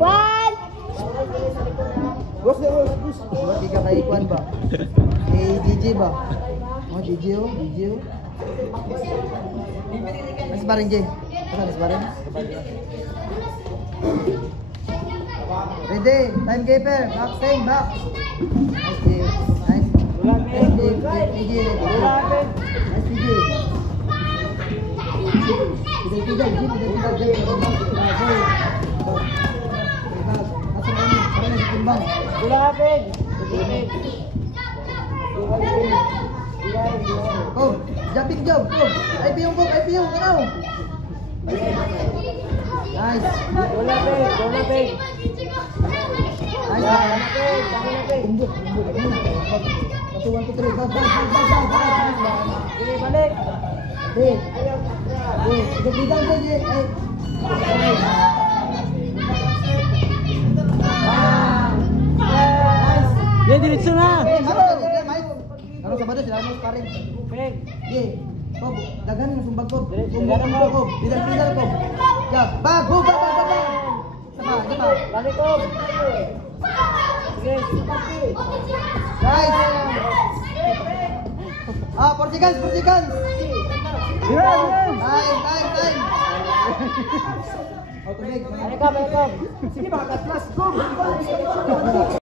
One. Boss na boss. Di ka kay Kwan ba? Kay DJ ba? Oh, DJ oh, DJ oh. Mas bareng J. Mas bareng. Ready, timekeeper, back, staying back. Nice J, nice. Nice DJ. Nice DJ. Tidak. Oh, jumping job. Ay piyong, ano? Nice. Bola peg. Nice. Tumbuk. 1, 2, 3, go. Balik. Bidang saja. Ya diretso na. Kalau sabada sila mo sparring. Peg. Ye. Kob, daghan mo sumbag kob. Daghan mo. Bidang kob. Ya, bago. Sama. Balik ko. Sige. Guys. 4 seconds. Time. Balik ko. Sige, baka plus. Go.